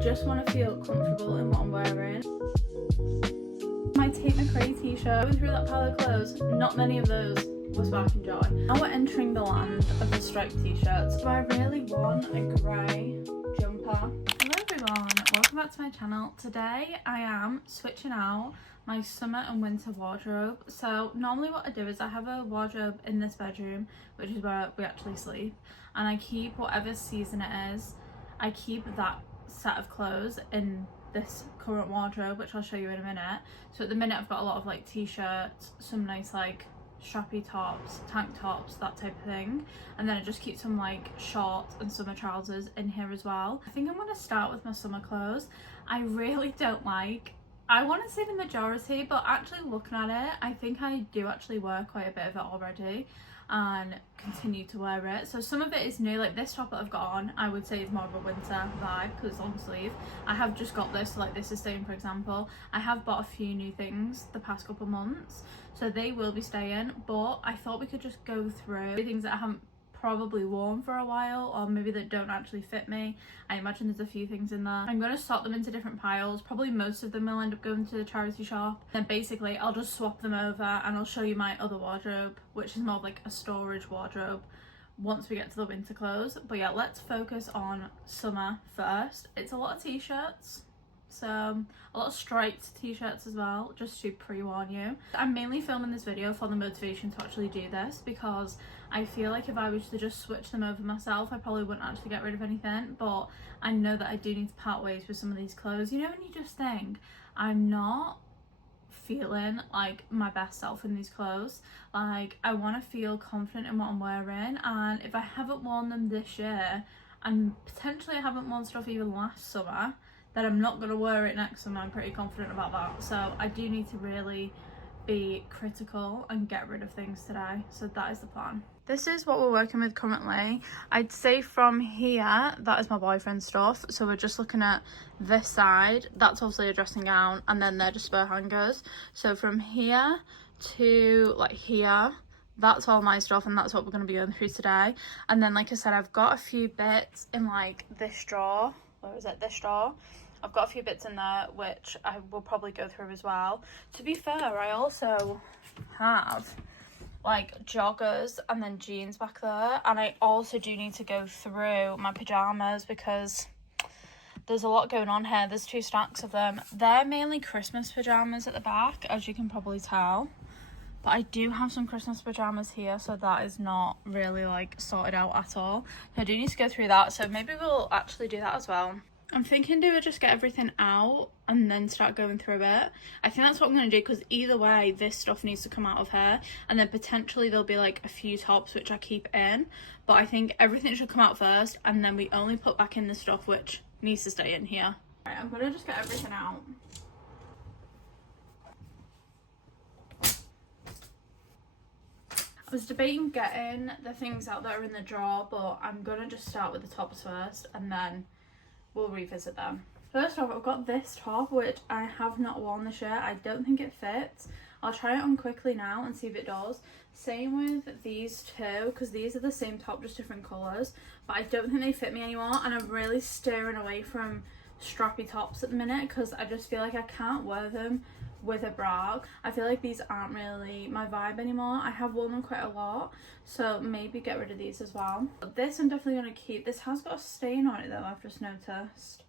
just want to feel comfortable in what I'm wearing. My Tate McRae t-shirt, going through that pile of clothes, not many of those were sparking joy. Now we're entering the land of the striped t-shirts. So I really want a grey jumper. Hello everyone, welcome back to my channel. Today I am switching out my summer and winter wardrobe. So normally what I do is I have a wardrobe in this bedroom, which is where we actually sleep, and I keep whatever season it is, I keep that set of clothes in this current wardrobe, which I'll show you in a minute. So at the minute I've got a lot of like t-shirts, some nice like strappy tops, tank tops, that type of thing, and then I just keep some like shorts and summer trousers in here as well. I think I'm going to start with my summer clothes. I really don't like, I want to say the majority, but actually looking at it, I think I do actually wear quite a bit of it already and continue to wear it. So some of it is new, like this top that I've got on, I would say is more of a winter vibe because it's long sleeve. I have just got this, so like this is staying, for example. I have bought a few new things the past couple months, so they will be staying, but I thought we could just go through things that I haven't probably worn for a while, or maybe that don't actually fit me. I imagine there's a few things in there. I'm going to sort them into different piles. Probably most of them will end up going to the charity shop. Then basically I'll just swap them over and I'll show you my other wardrobe, which is more of like a storage wardrobe, once we get to the winter clothes. But yeah, let's focus on summer first. It's a lot of t-shirts, so a lot of striped t-shirts as well, just to pre-warn you. I'm mainly filming this video for the motivation to actually do this, because I feel like if I was to just switch them over myself, I probably wouldn't actually get rid of anything. But I know that I do need to part ways with some of these clothes. You know when you just think, I'm not feeling like my best self in these clothes, like I want to feel confident in what I'm wearing, and if I haven't worn them this year, and potentially I haven't worn stuff even last summer, that I'm not going to wear it next summer. I'm pretty confident about that. So I do need to really be critical and get rid of things today. So that is the plan. This is what we're working with currently. I'd say from here, that is my boyfriend's stuff. So we're just looking at this side. That's obviously a dressing gown, and then they're just spare hangers. So from here to like here, that's all my stuff, and that's what we're going to be going through today. And then like I said, I've got a few bits in like this drawer. Where is it? This drawer. I've got a few bits in there which I will probably go through as well. To be fair, I also have like joggers and then jeans back there, and I also do need to go through my pajamas because there's a lot going on here. There's 2 stacks of them. They're mainly Christmas pajamas at the back, as you can probably tell, but I do have some Christmas pajamas here, so that is not really like sorted out at all. So I do need to go through that, so maybe we'll actually do that as well. I'm thinking, do I just get everything out and then start going through it? I think that's what I'm going to do, because either way this stuff needs to come out of here, and then potentially there'll be like a few tops which I keep in, but I think everything should come out first, and then we only put back in the stuff which needs to stay in here. Right, I'm going to just get everything out. I was debating getting the things out that are in the drawer, but I'm going to just start with the tops first and then we'll revisit them. First off, I've got this top which I have not worn this year. I don't think it fits. I'll try it on quickly now and see if it does. Same with these two, because these are the same top, just different colours, but I don't think they fit me anymore, and I'm really steering away from strappy tops at the minute because I just feel like I can't wear them with a bra. I feel like these aren't really my vibe anymore. I have worn them quite a lot, so maybe get rid of these as well. But this I'm definitely going to keep. This has got a stain on it though, I've just noticed,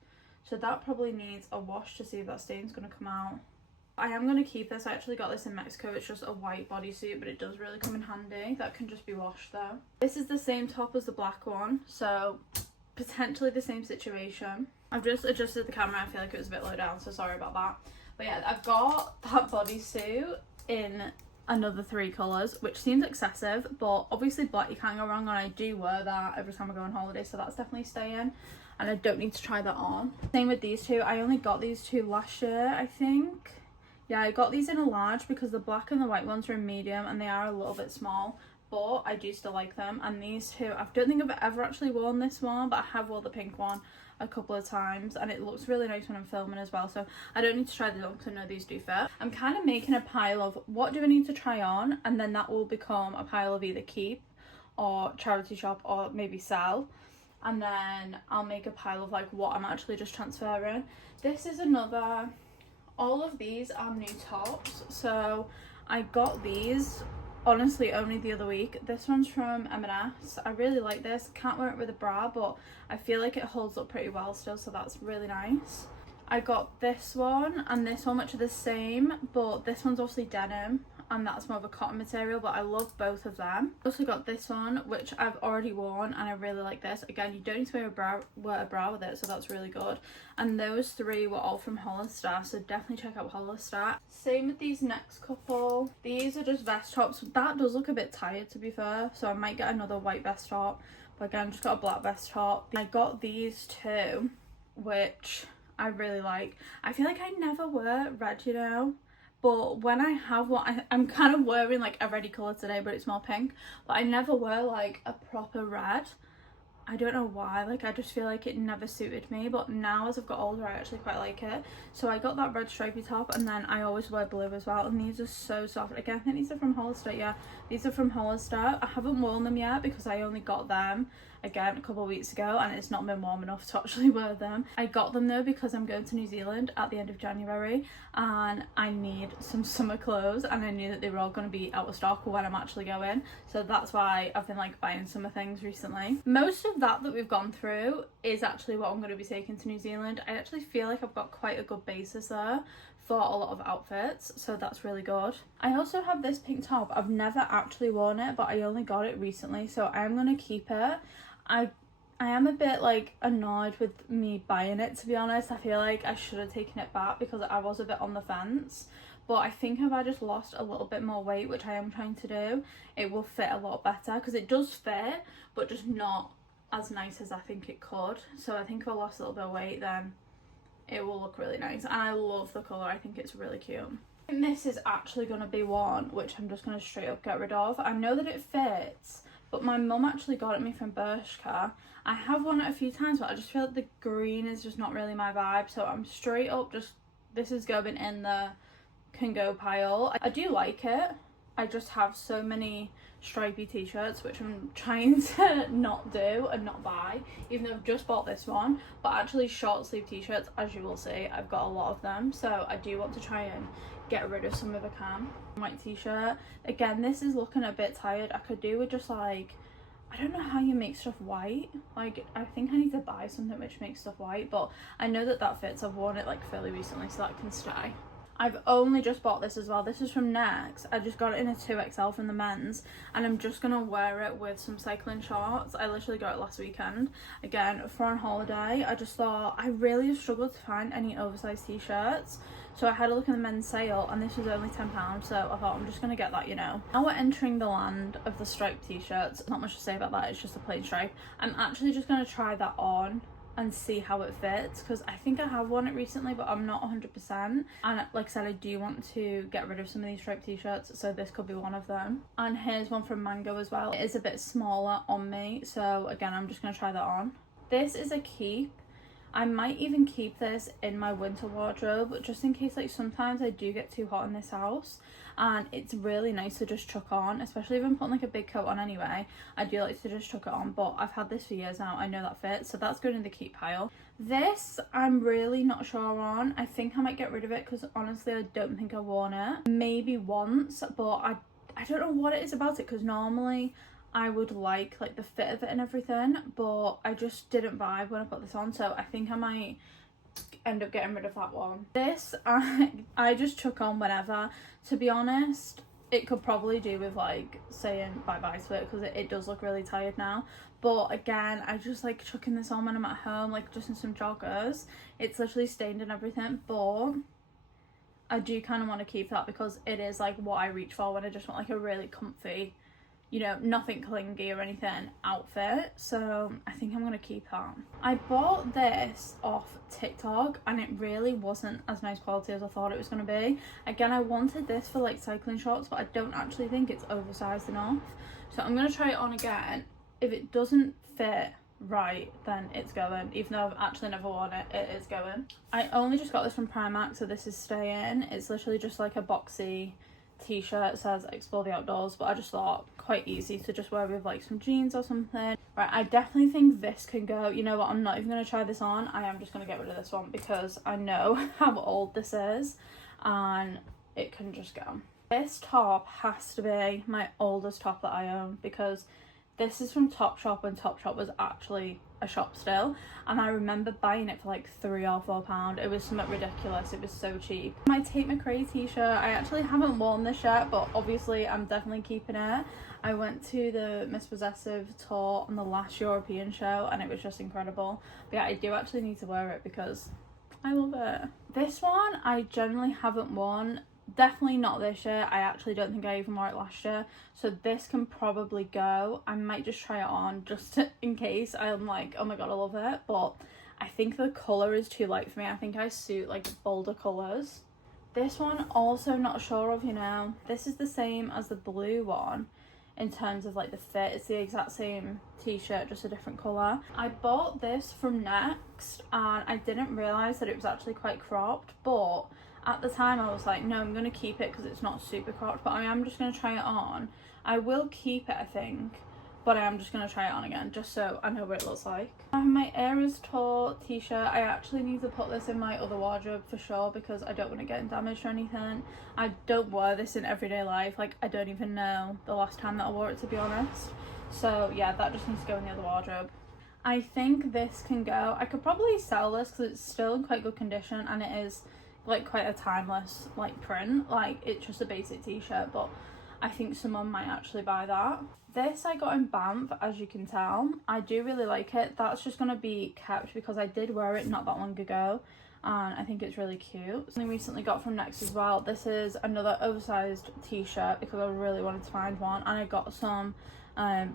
so that probably needs a wash to see if that stain's going to come out. I am going to keep this. I actually got this in Mexico. It's just a white bodysuit, but it does really come in handy. That can just be washed though. This is the same top as the black one, so potentially the same situation. I've just adjusted the camera. I feel like it was a bit low down, so sorry about that. But yeah, I've got that bodysuit in another 3 colours, which seems excessive, but obviously black you can't go wrong, and I do wear that every time I go on holiday, so that's definitely staying, and I don't need to try that on. Same with these 2. I only got these 2 last year, I think. Yeah, I got these in a large because the black and the white ones are in medium and they are a little bit small, but I do still like them. And these 2, I don't think I've ever actually worn this one, but I have worn the pink one a couple of times, and it looks really nice when I'm filming as well, so I don't need to try these on because I know these do fit. I'm kind of making a pile of what do I need to try on, and then that will become a pile of either keep or charity shop or maybe sell. and then I'll make a pile of like what I'm actually just transferring. This is another, all of these are new tops, so I got these honestly only the other week. This one's from M&S. I really like this. Can't wear it with a bra, but I feel like it holds up pretty well still, so that's really nice. I got this one and this one, which are the same, but this one's obviously denim and that's more of a cotton material, but I love both of them. I also got this one, which I've already worn and I really like this. Again, you don't need to wear a bra with it, so that's really good. And those three were all from Hollister, so definitely check out Hollister. Same with these next couple. These are just vest tops. That does look a bit tired, to be fair, so I might get another white vest top, but again, just got a black vest top. I got these two, which I really like. I feel like I never wear red, you know, but when I have one, I'm kind of wearing like a reddy colour today, but it's more pink, but I never wear like a proper red. I don't know why, like I just feel like it never suited me, but now as I've got older I actually quite like it. So I got that red stripy top, and then I always wear blue as well, and these are so soft. Again, I think these are from Hollister. Yeah, these are from Hollister. I haven't worn them yet because I only got them again a couple of weeks ago and it's not been warm enough to actually wear them. I got them though because I'm going to New Zealand at the end of January and I need some summer clothes, and I knew that they were all going to be out of stock when I'm actually going, so that's why I've been like buying summer things recently. Most of that we've gone through is actually what I'm going to be taking to New Zealand. I actually feel like I've got quite a good basis there for a lot of outfits, so that's really good. I also have this pink top. I've never actually worn it, but I only got it recently, so I'm going to keep it. I am a bit like annoyed with me buying it, to be honest. I feel like I should have taken it back because I was a bit on the fence, but I think if I just lost a little bit more weight, which I am trying to do, it will fit a lot better, because it does fit but just not as nice as I think it could. So I think if I lost a little bit of weight, then it will look really nice, and I love the colour. I think it's really cute. And this is actually going to be one which I'm just going to straight up get rid of. I know that it fits, but my mum actually got it me from Bershka. I have worn it a few times, but I just feel like the green is just not really my vibe, so I'm straight up just, this is going in the can go pile. I do like it, I just have so many stripy t-shirts which I'm trying to not do and not buy, even though I've just bought this one. But actually short sleeve t-shirts, as you will see, I've got a lot of them, so I do want to try and get rid of some if I can. White t-shirt, again, this is looking a bit tired. I could do with just like, I don't know how you make stuff white. Like, I think I need to buy something which makes stuff white, but I know that that fits. I've worn it like fairly recently, so that can stay. I've only just bought this as well. This is from Next. I just got it in a 2XL from the men's, and I'm just gonna wear it with some cycling shorts. I literally got it last weekend, again for on holiday. I just thought I really have struggled to find any oversized t-shirts, so I had a look in the men's sale and this was only £10, so I thought I'm just gonna get that, you know. Now we're entering the land of the striped t-shirts. Not much to say about that, it's just a plain stripe. I'm actually just gonna try that on and see how it fits, because I think I have worn it recently but I'm not 100%, and like I said, I do want to get rid of some of these striped t-shirts, so this could be one of them. And here's one from Mango as well. It is a bit smaller on me, so again I'm just going to try that on. This is a keep. I might even keep this in my winter wardrobe just in case, like sometimes I do get too hot in this house and it's really nice to just chuck on, especially if I'm putting like a big coat on anyway. I do like to just chuck it on, but I've had this for years now. I know that fits, so that's going in the keep pile. This I'm really not sure on. I think I might get rid of it because honestly I don't think I've worn it. Maybe once, but I don't know what it is about it, because normally I would like the fit of it and everything, but I just didn't vibe when I put this on, so I think I might end up getting rid of that one. This I just chuck on whenever, to be honest. It could probably do with like saying bye bye to it, because it does look really tired now, but again I just like chucking this on when I'm at home, like just in some joggers. It's literally stained and everything, but I do kind of want to keep that because it is like what I reach for when I just want like a really comfy, you know, nothing clingy or anything outfit, so I think I'm gonna keep that. I bought this off TikTok and it really wasn't as nice quality as I thought it was gonna be. Again, I wanted this for like cycling shorts, but I don't actually think it's oversized enough, so I'm gonna try it on again. If it doesn't fit right, then it's going. Even though I've actually never worn it, it is going. I only just got this from Primark, so this is staying. It's literally just like a boxy t-shirt says explore the outdoors, but I just thought quite easy to just wear with like some jeans or something. Right, I definitely think this can go. You know what, I'm not even going to try this on. I am just going to get rid of this one because I know how old this is and it can just go. This top has to be my oldest top that I own because this is from Topshop when Topshop was actually a shop still, and I remember buying it for like £3 or £4. It was something ridiculous. It was so cheap. My Tate McRae t-shirt, I actually haven't worn this yet, but obviously I'm definitely keeping it. I went to the Miss Possessive tour on the last European show and it was just incredible. But yeah, I do actually need to wear it because I love it. This one I generally haven't worn. Definitely not this year. I actually don't think I even wore it last year, so this can probably go. I might just try it on just in case I'm like, oh my god, I love it, but I think the colour is too light for me. I think I suit like bolder colours. This one also not sure of, you know. This is the same as the blue one in terms of like the fit. It's the exact same t-shirt, just a different colour. I bought this from Next and I didn't realise that it was actually quite cropped, but at the time I was like, no, I'm going to keep it because it's not super cropped, but I am just going to try it on. I will keep it, I think, but I am just going to try it on again just so I know what it looks like. My Eras Tour t-shirt, I actually need to put this in my other wardrobe for sure because I don't want it getting damaged or anything. I don't wear this in everyday life. Like, I don't even know the last time that I wore it, to be honest. So yeah, that just needs to go in the other wardrobe. I think this can go. I could probably sell this because it's still in quite good condition and it is like quite a timeless like print. Like, it's just a basic t-shirt, but I think someone might actually buy that. This I got in Banff, as you can tell. I do really like it. That's just gonna be kept because I did wear it not that long ago and I think it's really cute. Something I recently got from Next as well. This is another oversized t-shirt because I really wanted to find one, and I got some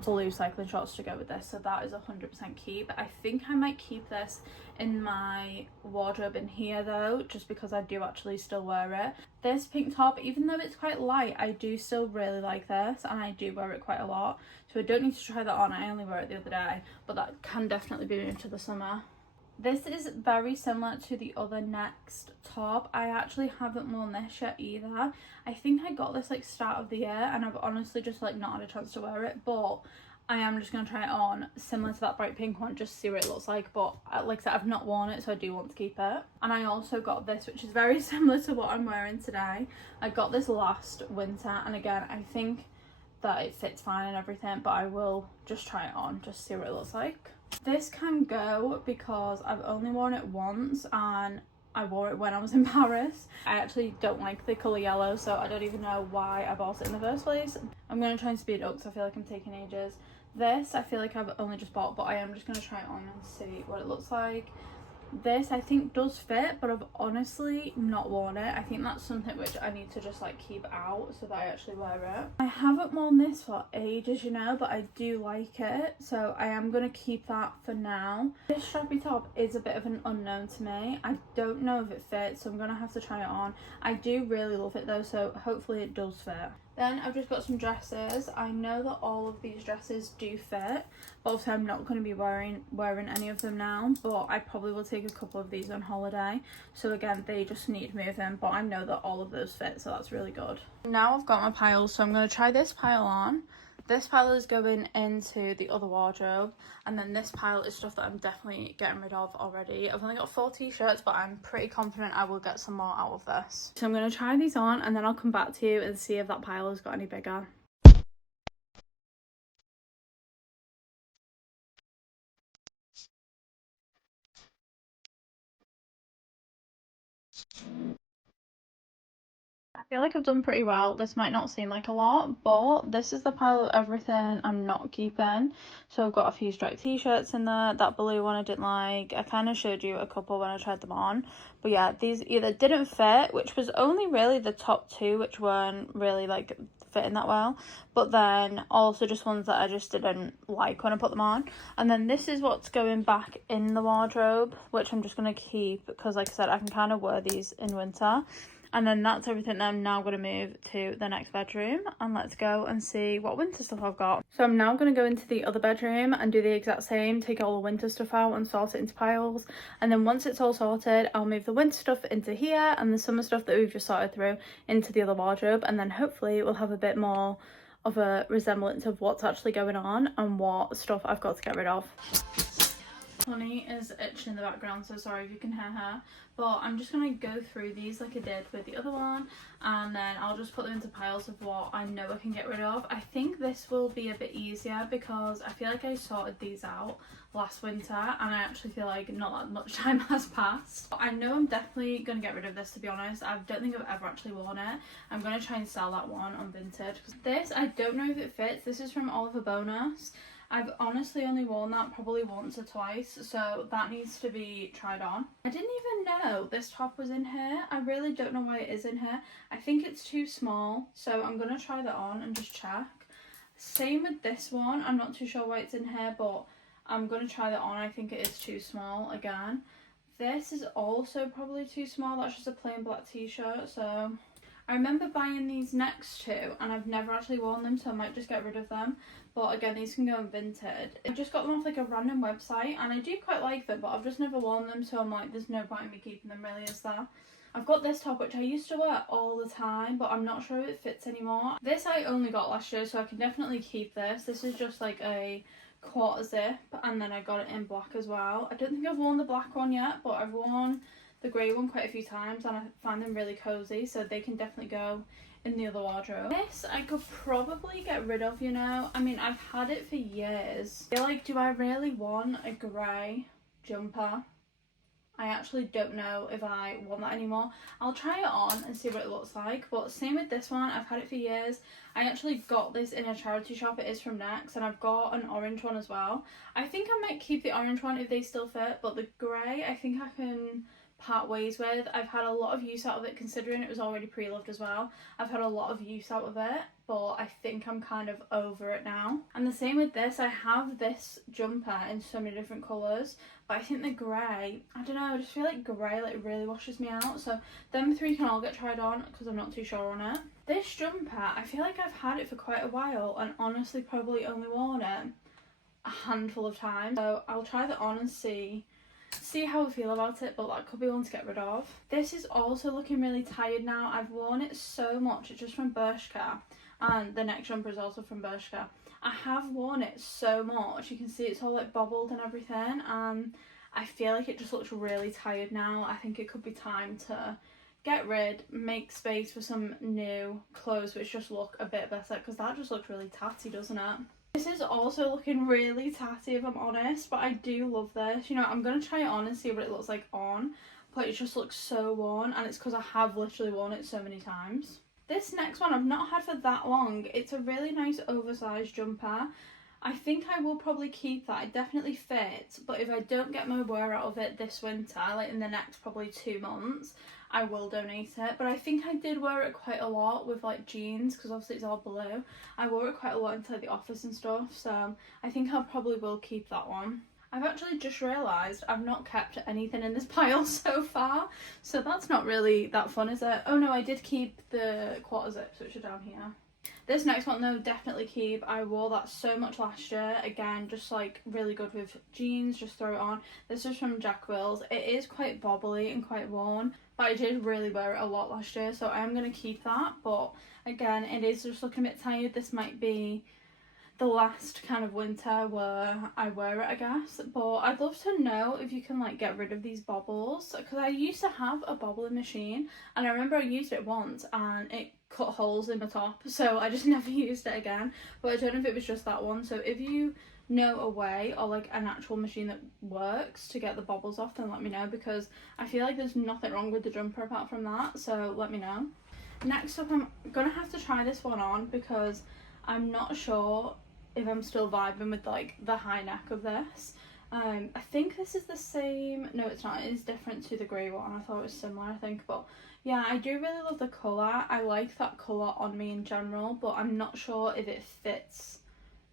blue cycling shorts to go with this, so that is 100% keep. I think I might keep this in my wardrobe in here though, just because I do actually still wear it. This pink top, even though it's quite light, I do still really like this and I do wear it quite a lot, so I don't need to try that on. I only wore it the other day, but that can definitely be moved to the summer. This is very similar to the other Next top. I actually haven't worn this yet either. I think I got this like start of the year and I've honestly just like not had a chance to wear it, but I am just going to try it on similar to that bright pink one just to see what it looks like. But like I said, I've not worn it, so I do want to keep it. And I also got this, which is very similar to what I'm wearing today. I got this last winter and again I think that it fits fine and everything, but I will just try it on just to see what it looks like. This can go because I've only worn it once and I wore it when I was in Paris. I actually don't like the colour yellow, so I don't even know why I bought it in the first place. I'm going to try and speed it up because I feel like I'm taking ages. This I feel like I've only just bought, but I am just going to try it on and see what it looks like. This I think does fit, but I've honestly not worn it. I think that's something which I need to just like keep out so that I actually wear it. I haven't worn this for ages, you know, but I do like it, so I am going to keep that for now. This strappy top is a bit of an unknown to me. I don't know if it fits, so I'm going to have to try it on. I do really love it though, so hopefully it does fit. Then I've just got some dresses. I know that all of these dresses do fit, but obviously I'm not going to be wearing any of them now, but I probably will take a couple of these on holiday. So again, they just need moving, but I know that all of those fit, so that's really good. Now I've got my piles, so I'm going to try this pile on. This pile is going into the other wardrobe, and then this pile is stuff that I'm definitely getting rid of already. I've only got 4 t-shirts, but I'm pretty confident I will get some more out of this. So I'm going to try these on, and then I'll come back to you and see if that pile has got any bigger. I feel like I've done pretty well. This might not seem like a lot, but this is the pile of everything I'm not keeping. So I've got a few striped t-shirts in there. That blue one I didn't like. I kind of showed you a couple when I tried them on. But yeah, these either didn't fit, which was only really the top 2 which weren't really like fitting that well, but then also just ones that I just didn't like when I put them on. And then this is what's going back in the wardrobe, which I'm just going to keep because like I said, I can kind of wear these in winter. And then that's everything that I'm now going to move to the next bedroom, and let's go and see what winter stuff I've got. So I'm now going to go into the other bedroom and do the exact same, take all the winter stuff out and sort it into piles, and then once it's all sorted I'll move the winter stuff into here and the summer stuff that we've just sorted through into the other wardrobe, and then hopefully we'll have a bit more of a resemblance of what's actually going on and what stuff I've got to get rid of. Honey is itching in the background, so sorry if you can hear her, but I'm just going to go through these like I did with the other one, and then I'll just put them into piles of what I know I can get rid of. I think this will be a bit easier because I feel like I sorted these out last winter and I actually feel like not that much time has passed. I know I'm definitely going to get rid of this, to be honest. I don't think I've ever actually worn it. I'm going to try and sell that one on Vinted. This, I don't know if it fits. This is from Oliver Bonus. I've honestly only worn that probably once or twice, so that needs to be tried on. I didn't even know this top was in here. I really don't know why it is in here. I think it's too small, so I'm going to try that on and just check. Same with this one. I'm not too sure why it's in here, but I'm going to try that on. I think it is too small again. This is also probably too small. That's just a plain black t-shirt, so I remember buying these next two and I've never actually worn them, so I might just get rid of them. But again, these can go on Vinted. I just got them off like a random website and I do quite like them, but I've just never worn them, so I'm like, there's no point in me keeping them really, is there? I've got this top which I used to wear all the time, but I'm not sure if it fits anymore. This I only got last year, so I can definitely keep this. This is just like a quarter zip, and then I got it in black as well. I don't think I've worn the black one yet, but I've worn the grey one quite a few times and I find them really cozy, so they can definitely go in the other wardrobe. This I could probably get rid of, you know. I mean, I've had it for years. I feel like, do I really want a grey jumper? I actually don't know if I want that anymore. I'll try it on and see what it looks like, but same with this one. I've had it for years. I actually got this in a charity shop. It is from Next, and I've got an orange one as well. I think I might keep the orange one if they still fit, but the grey I think I can part ways with. I've had a lot of use out of it, considering it was already pre-loved as well. I've had a lot of use out of it, but I think I'm kind of over it now. And the same with this. I have this jumper in so many different colours, but I think the grey, I don't know, I just feel like grey like really washes me out, so them three can all get tried on because I'm not too sure on it. This jumper, I feel like I've had it for quite a while and honestly probably only worn it a handful of times, so I'll try that on and see how I feel about it, but that could be one to get rid of. This is also looking really tired now. I've worn it so much. It's just from Bershka, and the next jumper is also from Bershka. I have worn it so much. You can see it's all like bobbled and everything, and I feel like it just looks really tired now. I think it could be time to get rid, make space for some new clothes which just look a bit better, because that just looks really tatty, doesn't it? This is also looking really tatty if I'm honest, but I do love this. You know, I'm going to try it on and see what it looks like on, but it just looks so worn, and it's because I have literally worn it so many times. This next one I've not had for that long. It's a really nice oversized jumper. I think I will probably keep that. It definitely fits, but if I don't get my wear out of it this winter, like in the next probably 2 months, I will donate it. But I think I did wear it quite a lot with like jeans, because obviously it's all blue. I wore it quite a lot into like, the office and stuff, so I think I probably will keep that one. I've actually just realised I've not kept anything in this pile so far, so that's not really that fun, is it? Oh no, I did keep the quarter zips, which are down here. This next one though, definitely keep. I wore that so much last year. Again, just like really good with jeans, just throw it on. This is from Jack Wills. It is quite bobbly and quite worn, but I did really wear it a lot last year, so I am going to keep that. But again, it is just looking a bit tired. This might be the last kind of winter where I wear it, I guess. But I'd love to know if you can like get rid of these bobbles, because I used to have a bobbling machine and I remember I used it once and it cut holes in my top, so I just never used it again. But I don't know if it was just that one, so if you know a way or like an actual machine that works to get the bobbles off, then let me know, because I feel like there's nothing wrong with the jumper apart from that, so let me know. Next up, I'm gonna have to try this one on because I'm not sure if I'm still vibing with like the high neck of this. I think this is the same. No, it's not. It is different to the grey one. I thought it was similar, I think. But yeah, I do really love the colour. I like that colour on me in general, but I'm not sure if it fits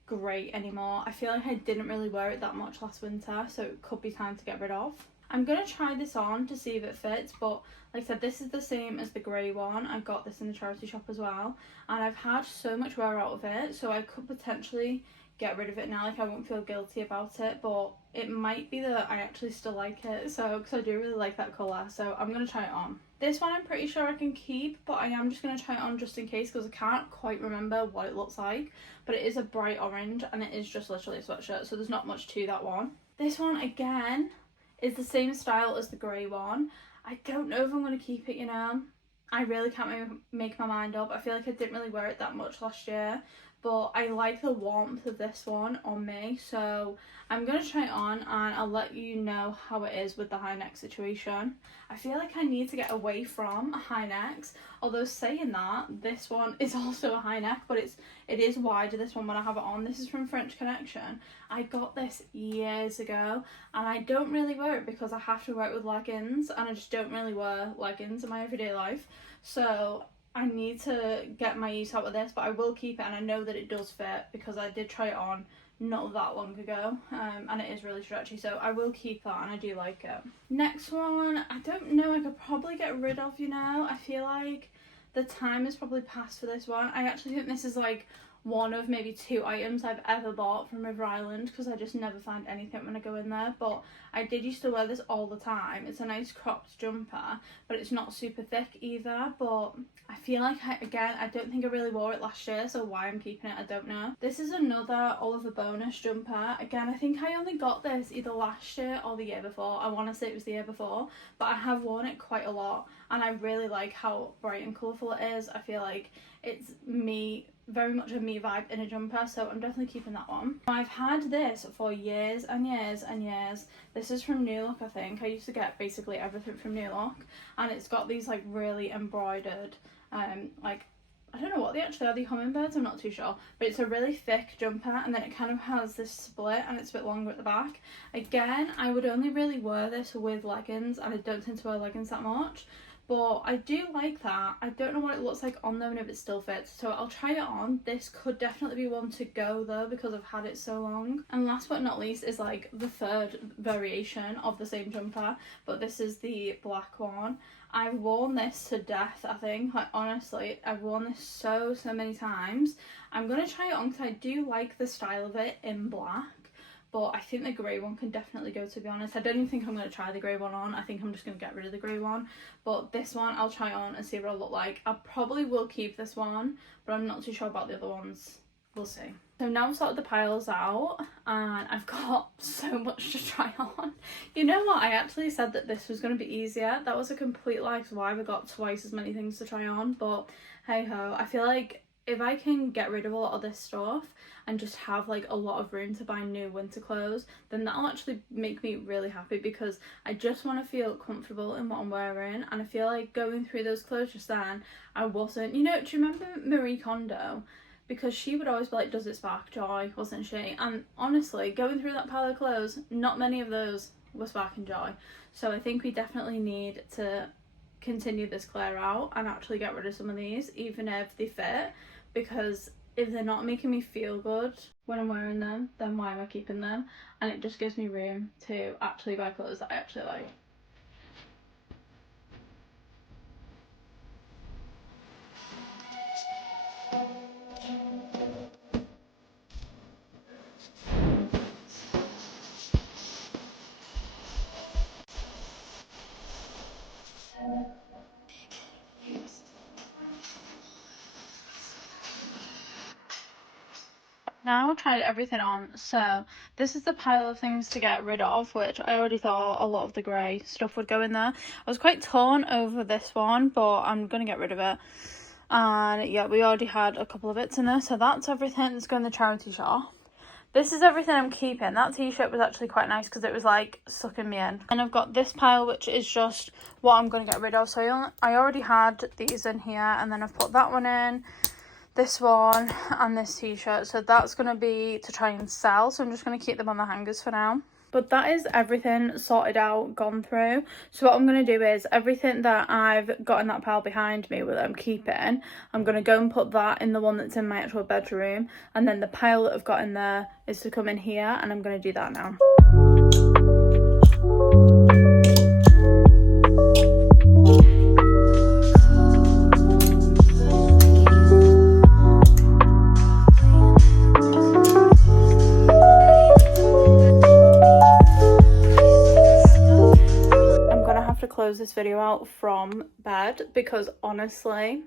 great anymore. I feel like I didn't really wear it that much last winter, so it could be time to get rid of. I'm going to try this on to see if it fits, but like I said, this is the same as the grey one. I got this in the charity shop as well, and I've had so much wear out of it, so I could potentially get rid of it now. Like, I won't feel guilty about it, but it might be that I actually still like it, so because I do really like that colour, so I'm going to try it on. This one I'm pretty sure I can keep, but I am just going to try it on just in case because I can't quite remember what it looks like, but it is a bright orange and it is just literally a sweatshirt, so there's not much to that one. This one again is the same style as the grey one. I don't know if I'm going to keep it, you know. I really can't make my mind up. I feel like I didn't really wear it that much last year, but I like the warmth of this one on me, so I'm going to try it on and I'll let you know how it is with the high neck situation. I feel like I need to get away from high necks, although saying that, this one is also a high neck, but it is wider, this one, when I have it on. This is from French Connection. I got this years ago and I don't really wear it because I have to wear it with leggings, and I just don't really wear leggings in my everyday life, so I need to get my use out of this, but I will keep it, and I know that it does fit because I did try it on not that long ago, and it is really stretchy, so I will keep that and I do like it. Next one, I don't know, I could probably get rid of, you know. I feel like the time has probably passed for this one. I actually think this is like one of maybe 2 items I've ever bought from River Island because I just never find anything when I go in there, but I did used to wear this all the time. It's a nice cropped jumper, but it's not super thick either, but I feel like I don't think I really wore it last year, so why I'm keeping it I don't know. This is another Oliver Bonus jumper. Again, I think I only got this either last year or the year before. I want to say it was the year before, but I have worn it quite a lot and I really like how bright and colourful it is. I feel like it's me, very much a me vibe in a jumper, so I'm definitely keeping that one. I've had this for years and years and years. This is from New Look, I think. I used to get basically everything from New Look, and it's got these like really embroidered like, I don't know what they actually are, the hummingbirds, I'm not too sure, but it's a really thick jumper, and then it kind of has this split and it's a bit longer at the back. Again, I would only really wear this with leggings, and I don't tend to wear leggings that much, but I do like that. I don't know what it looks like on them and if it still fits, so I'll try it on. This could definitely be one to go though because I've had it so long. And last but not least is like the third variation of the same jumper, but this is the black one. I've worn this to death, I think. Like, honestly, I've worn this so many times. I'm going to try it on because I do like the style of it in black, but I think the grey one can definitely go, to be honest. I don't even think I'm going to try the grey one on. I think I'm just going to get rid of the grey one. But this one, I'll try on and see what it'll look like. I probably will keep this one, but I'm not too sure about the other ones. We'll see. So now I've sorted the piles out and I've got so much to try on. You know what? I actually said that this was going to be easier. That was a complete lie, because why I've got twice as many things to try on. But hey ho, I feel like if I can get rid of a lot of this stuff and just have like a lot of room to buy new winter clothes, then that'll actually make me really happy, because I just want to feel comfortable in what I'm wearing. And I feel like going through those clothes just then, I wasn't, you know, do you remember Marie Kondo? Because she would always be like, does it spark joy, wasn't she? And honestly, going through that pile of clothes, not many of those were sparking joy. So I think we definitely need to continue this clear out and actually get rid of some of these, even if they fit, because if they're not making me feel good when I'm wearing them, then why am I keeping them? And it just gives me room to actually buy clothes that I actually like. Now I've tried everything on, so this is the pile of things to get rid of, which I already thought a lot of the grey stuff would go in there. I was quite torn over this one, but I'm going to get rid of it. And yeah, we already had a couple of bits in there, so that's everything that's going in the charity shop. This is everything I'm keeping. That t-shirt was actually quite nice because it was like sucking me in. And I've got this pile, which is just what I'm going to get rid of. So I already had these in here, and then I've put that one in, this one, and this t-shirt. So that's going to be to try and sell. So I'm just going to keep them on the hangers for now. But that is everything sorted out, gone through. So what I'm going to do is everything that I've got in that pile behind me that I'm keeping, I'm going to go and put that in the one that's in my actual bedroom. And then the pile that I've got in there is to come in here, and I'm going to do that now. this video out from bed because honestly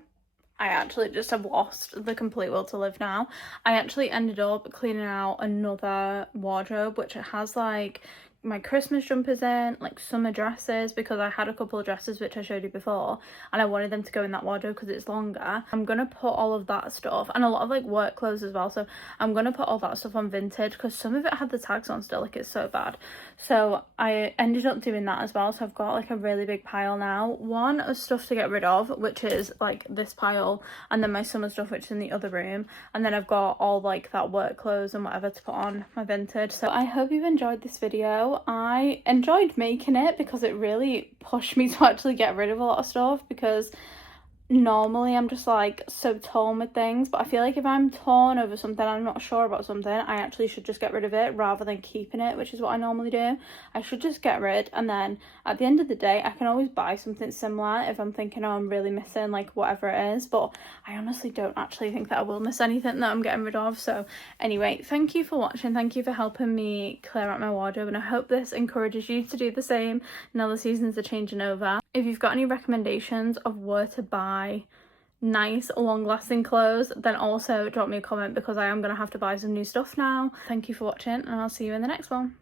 I actually just have lost the complete will to live now. I actually ended up cleaning out another wardrobe which it has like my Christmas jumpers in, like summer dresses, because I had a couple of dresses which I showed you before and I wanted them to go in that wardrobe because it's longer. I'm gonna put all of that stuff and a lot of like work clothes as well, so I'm gonna put all that stuff on Vinted because some of it had the tags on still, like it's so bad. So I ended up doing that as well, so I've got like a really big pile now, one of stuff to get rid of, which is like this pile, and then my summer stuff which is in the other room, and then I've got all like that work clothes and whatever to put on my Vinted. So I hope you've enjoyed this video. I enjoyed making it because it really pushed me to actually get rid of a lot of stuff, because normally I'm just like so torn with things, but I feel like if I'm torn over something, I'm not sure about something, I actually should just get rid of it rather than keeping it, which is what I normally do. I should just get rid, and then at the end of the day I can always buy something similar if I'm thinking, oh, I'm really missing like whatever it is, but I honestly don't actually think that I will miss anything that I'm getting rid of. So anyway, thank you for watching, thank you for helping me clear out my wardrobe, and I hope this encourages you to do the same now the seasons are changing over. If you've got any recommendations of where to buy nice long-lasting clothes, then also drop me a comment because I am going to have to buy some new stuff now. Thank you for watching and I'll see you in the next one.